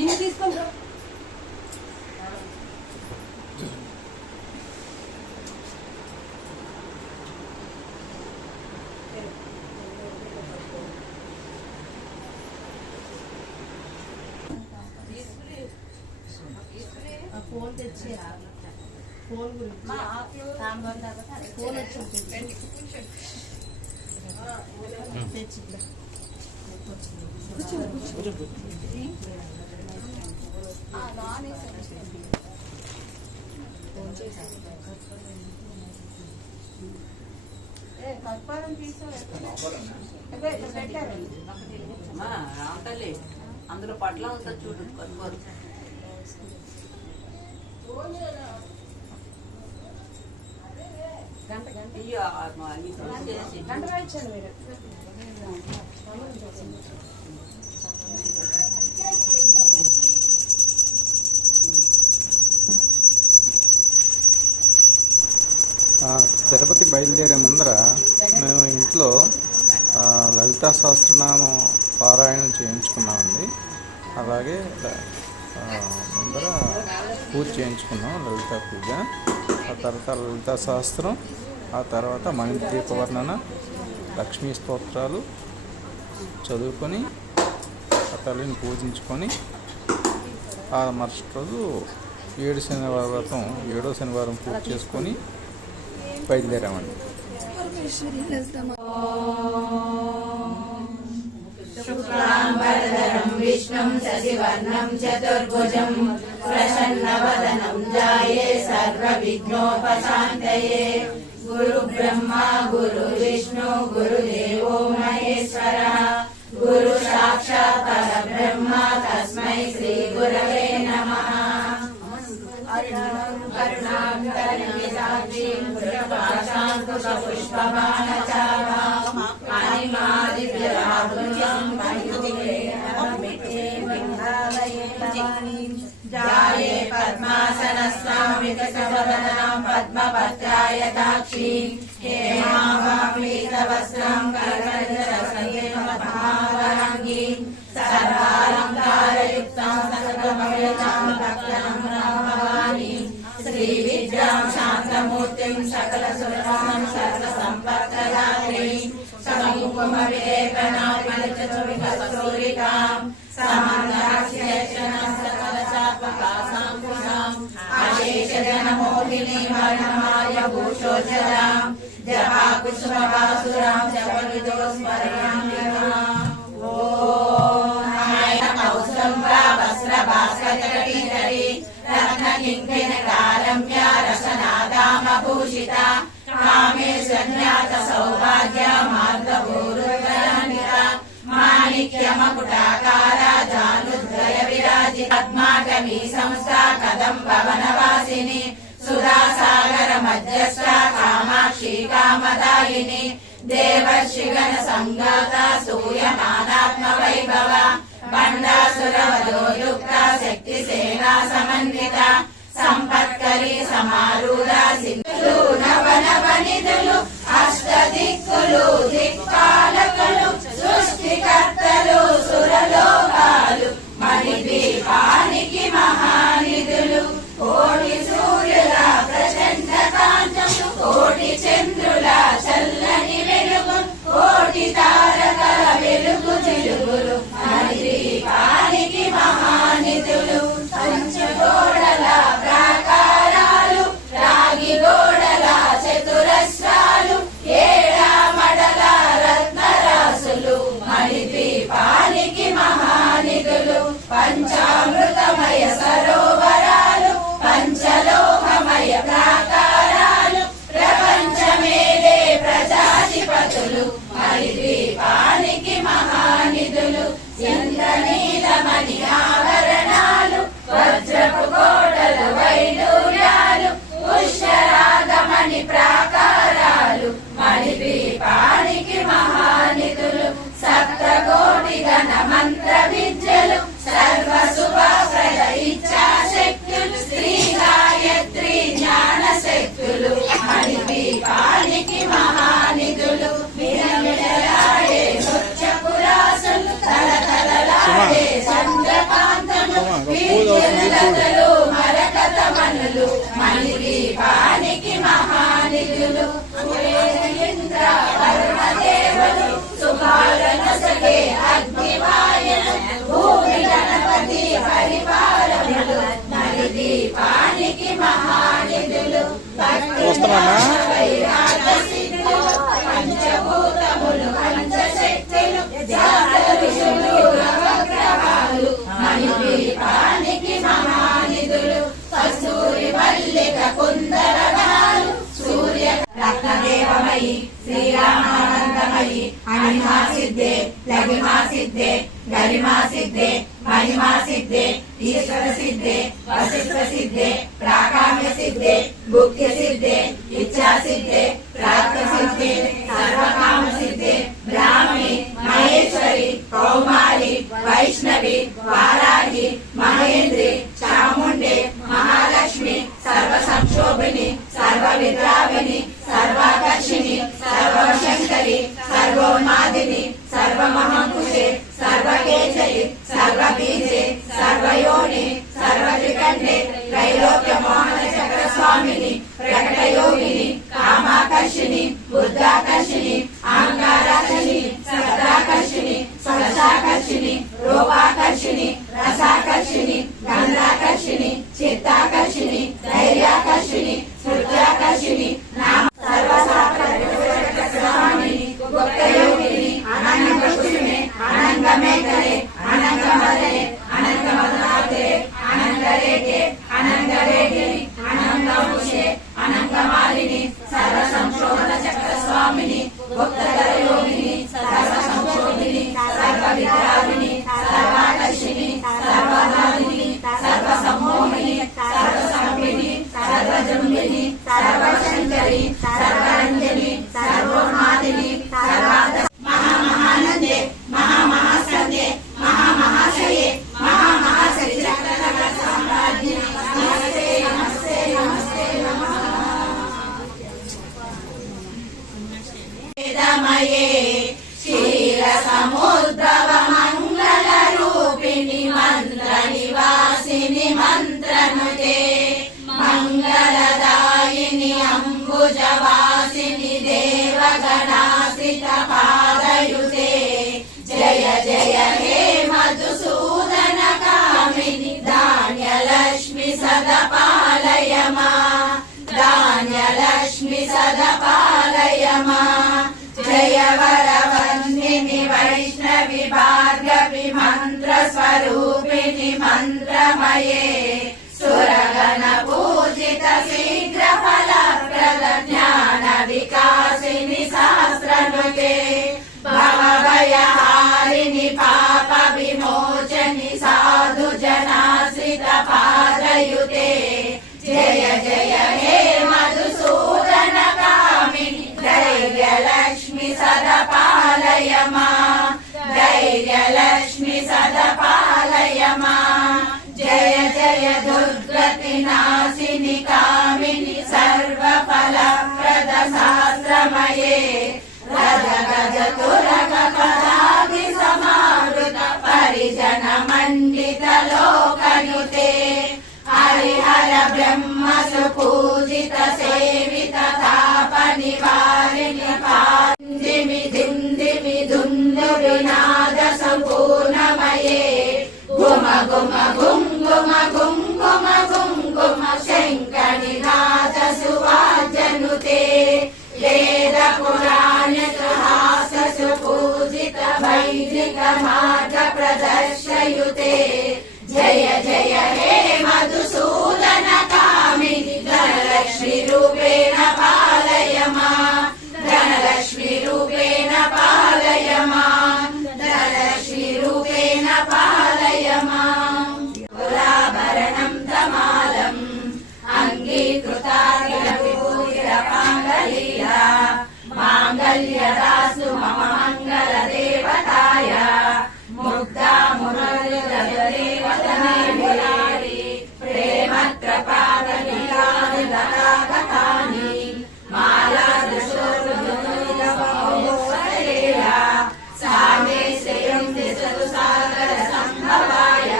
ఇన్ని తీసుకొని రా. ఫోన్ తెచ్చి ఫోన్ గురించి ఫోన్ వచ్చి తెచ్చి రామతల్లి అందులో పట్ల ఉంటుంది చూడు కనుకోరు గంట గంట గంట రాయించాను మీరు. తిరుపతి బయలుదేరే ముందర మేము ఇంట్లో లలితా సహస్రనామం పారాయణం చేయించుకున్నామండి. అలాగే ముందర పూజ చేయించుకున్నాం, లలితా పూజ. ఆ తర్వాత లలితా సహస్రం, ఆ తర్వాత మణిదీప వర్ణన, లక్ష్మీ స్తోత్రాలు చదువుకొని ఆ తల్లిని పూజించుకొని ఆ మరుసటి రోజు 7 శనివారం వ్రతం 7వ శనివారం పూజ చేసుకొని బయలుదేరామండి. శుక్లాంబరధరం విష్ణుం శశివర్ణం చతుర్భుజం ప్రసన్నవదనం ధ్యాయే సర్వవిఘ్నోపశాంతయే. గురు బ్రహ్మా గురు విష్ణు గురుదేవో మహేశ్వరః. గురు సాక్షాత్ పరబ్రహ్మ తస్మై శ్రీ గురవే నమః. కరుణాకరుణాకరుణాక్షీం పుష్పబాణచాపాం అనిమాదిత్యరాజుం జాయే పద్మాసనస్థాం వికసితవదనాం పద్మపత్రాయతాక్షీం హేమాభాపీతవస్త్రం కరకలితరసంగీం సర్వాలంకారయుక్తాం సకలమగళాం భక్తనమ్రాం శ్రీ విద్యాం శాంతమూర్తిం సకల సురసాం సర్వసంపత్ప్రదాత్రీం సమకుకుమ విలేపనావిలచతుర్వికస్తూరికాం సమందాక్షేషణం సకలచాత్మకాసాం పుషాం అశేషజనమోహినీం వర్ణమాల్య భూషోజ్జలాం జపా కుసుమవాసురాం జపవిదో స్మరయామ్యహాం. ఓం కౌసంభా వస్త్రభాస్కరకటీధరీ రత్నకింకిణకారమ్య రసనాదామభూషిత కామేశన్యాత సౌభాగ్య మార్గభూరుద్రన్విత మాణిక్యమకుటాకార జానుద్వయ విరాజిత పద్మాటవీ సంస్థా కదంబ వనవాసిని సుధాసాగర మధ్యస్థ కామాక్షి కామదాయిని దేవర్షిగణ సంగాత సూయమానాత్మ వైభవ బండాసురవధోయుక్త శక్తి సేనా సమన్విత సంపత్కరి సమారూఢ సింధులు నవనవనిధులు అష్టదిక్కులు దిక్పాలకులు సృష్టికర్తలు సురలోకాలు మణిద్వీపానికి మహానిధులు కోటి సూర్యుల ప్రచండ కాంతలు కోటి చంద్రుల చల్లని వెలుగు కోటి తారకల వెలుగు జిలుగులు మణిద్వీపానికి మహానిధులు పంచగోడల ప్రాకారాలు రాగి గోడల చతురస్రాలు ఏడా మడల వస్తున్నానా? పంచభూతములు పంచశక్తులు ఋషులు నవగ్రహాలు మణిపీఠానికి మహానిధులు కస్తూరి మల్లిక కుందరగాలు సూర్య రత్నదేవమయి శ్రీరామానందమయి అణిమా సిద్ధే లగిమా సిద్ధే గరిమా సిద్ధే మహిమా సిద్ధే ఈశ్వర సిద్ధే వశిష్ఠ సిద్ధే ప్రాకామ్య సిద్ధే ముఖ్య సిద్ధే ఇచ్ఛా సిద్ధే ప్రాప్త సిద్ధే సర్వకామ సిద్ధే బ్రాహ్మి మహేశ్వరి కౌమారి వైష్ణవి వారాహి మహేంద్రి చాముండే మహాలక్ష్మి సర్వ సంక్షోభిని సర్వ విద్రావిని సర్వాకర్షిణి సర్వశంకరి సర్వోన్మాదిని సర్వమహంకుశే సర్వకేచరి సర్వబీజే సర్వయోని సర్వత్రికండే త్రైలోక్య మోహన చక్ర స్వామిని ప్రకటయోగిని కామాకర్షిణి బుద్ధాకర్షిణి అహంకారాకర్షిణి సత్తాకర్షిణి స్పర్శాకర్షిణి రూపాకర్షిణి రసాకర్షిణి గంధాకర్షిణి చిత్తాకర్షిణి ధైర్యాకర్షిణి స్మృత్యాకర్షిణి నామ సర్వసాకర్షిని గుప్తయోగిని అనంగకుసుమే అనంగమేకరే అనంగమదనే అనంగమదనాథే అనంగరేగే అనంగరేగిని అనంగముషే అనంగమాలిని సర్వ సంశోధన చక్ర స్వామిని గుప్తధర యోగిని సర్వ సంశోధిని సర్వ విద్రావిని సర్వాకర్షిని సర్వనాదిని సర్వ సమ్మోహిని సర్వ సంపిని సర్వజంబిని సర్వశంకరి సర్వరంజని సర్వోన్మాదిని సర్వాద మహామహానందే మహామహాసందే మహామహాశయే మహామహాశరి చక్రధర సామ్రాజ్ఞి నమస్తే నమస్తే నమస్తే నమః వేదమయే క్షీర సముద్రవ మంగళ రూపిణి మంత్ర నివాసిని మంత్రనుతే మంగళదాయిని అంబుజవాసిని దేవగణాశ్రిత పాదయుతే జయ జయ హే మధుసూదన కామిని ధాన్యలక్ష్మి సదపాలయ మా ధాన్యలక్ష్మి సదపాలయ మా జయ వరవన్నిని వైష్ణవి భార్గవి మంత్ర స్వరూపిణి మంత్రమయే సురగణ పూజిత శీఘ్ర ఫలప్రద జ్ఞాన వికాసిని శాస్త్రనుతే భవభయహారిణి పాప విమోచని సాధు జనాశ్రిత పాదయుతే జయ జయ హే మధుసూదన కామిని ధైర్యలక్ష్మి సదపాలయ మా ధైర్యలక్ష్మి సదపాలయ మా జయ జయ దుర్గతి నాశిని కామిని సర్వ ఫలప్రద శాస్త్రమయే రజ గజ తురగ పదాది సమావృత పరిజన మండిత లోకనుతే హరిహర బ్రహ్మ సుపూజిత సేవిత తాప నివారిణి పాందిమి దిందిమి దుందు వినాద సంపూర్ణమయే గుమ గుమ గుంగుమ గుంగుమ గుంగుమ శంకరి నాద సువాజనుతే వేద పురాణ హాస సుపూజిత వైదిక మార్గ ప్రదర్శయుతే జయ జయ హే మధుసూదన కామిని ధనలక్ష్మి రూపేణ పాలయ మా ధనలక్ష్మి రూపేణ పాలయ మా ధనలక్ష్మి రూపేణ పాలయ మా పురాభరణం తమాలం అంగీకృతాఖిల విభూతిరపాంగలీలా మాంగళ్యదాసు మమ మంగళ దేవతాయ ముగ్ధా మురళిదేవతనే మురారి ప్రేమత్ర పాదనిలాని దతాగతాని మాలా దశోర్వదనుగమోహోసరేలా సామే శ్రేయం దిశతు సాగర సంభవాయ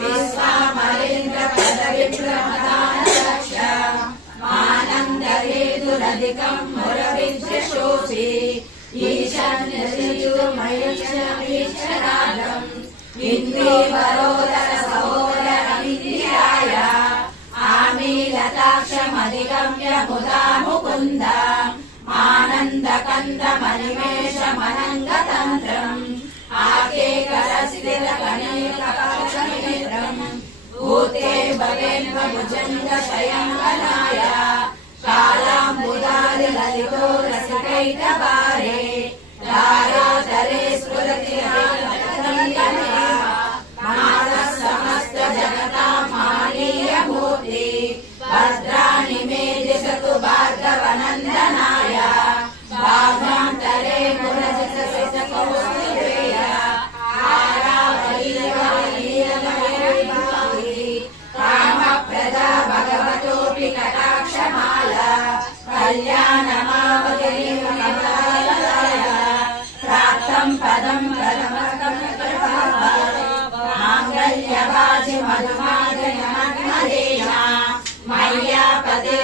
విశ్వామరేంద్ర పద విప్లవదాన రక్ష మానందరేదురధికం మురవిద్యశోషి ఈశాన్యమయీశ్వరాధం ఇంద్రీవరోదర సహోదర విద్యాయ ఆమీలతాక్షమ అధిగమ్య ముదా ముకుంద ఆనందకందమనిమేషమనంగతంత్రం ఆకేకరస్థిరకణేకపక్షమిత్రం భూతే భవేన్వభుజంగశయంగనాయ కాలాంబుదారి లలితో రసికైటపారే ధారాధరే స్ఫురతి మానః సమస్త జగతామానీయ మూర్తి భద్రాణి మే దిశతు భార్గవనందనాయ భాగాంతరే మురజిత శశకౌస్తుభేయ కామప్రదా భగవతోపి కటాక్షమాల కళ్యాణమావగరీమకమలాలయ ప్రాప్తం పదం మాంగళ్యవాజి మధుమాగనమగ్నదేనా మయ్యాపదే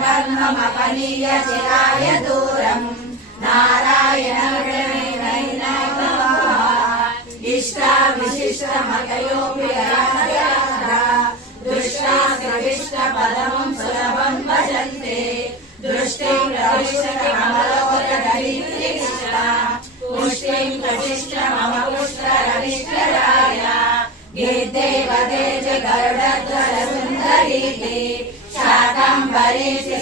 దుష్కర్మకర్మమపనీయ చిరాయ దూరం నారాయణ ఇష్టా విశిష్టమతయోపి దృష్టాశ్రవిష్ట పదమం సులభం భజంతే దృష్టిం రవిష్ట పుష్టిం ప్రతిష్టమపుష్కరవిష్కరాయ గిర్దేవదేజ గరుడధ్వర సుందరీతి శాకంబరీతి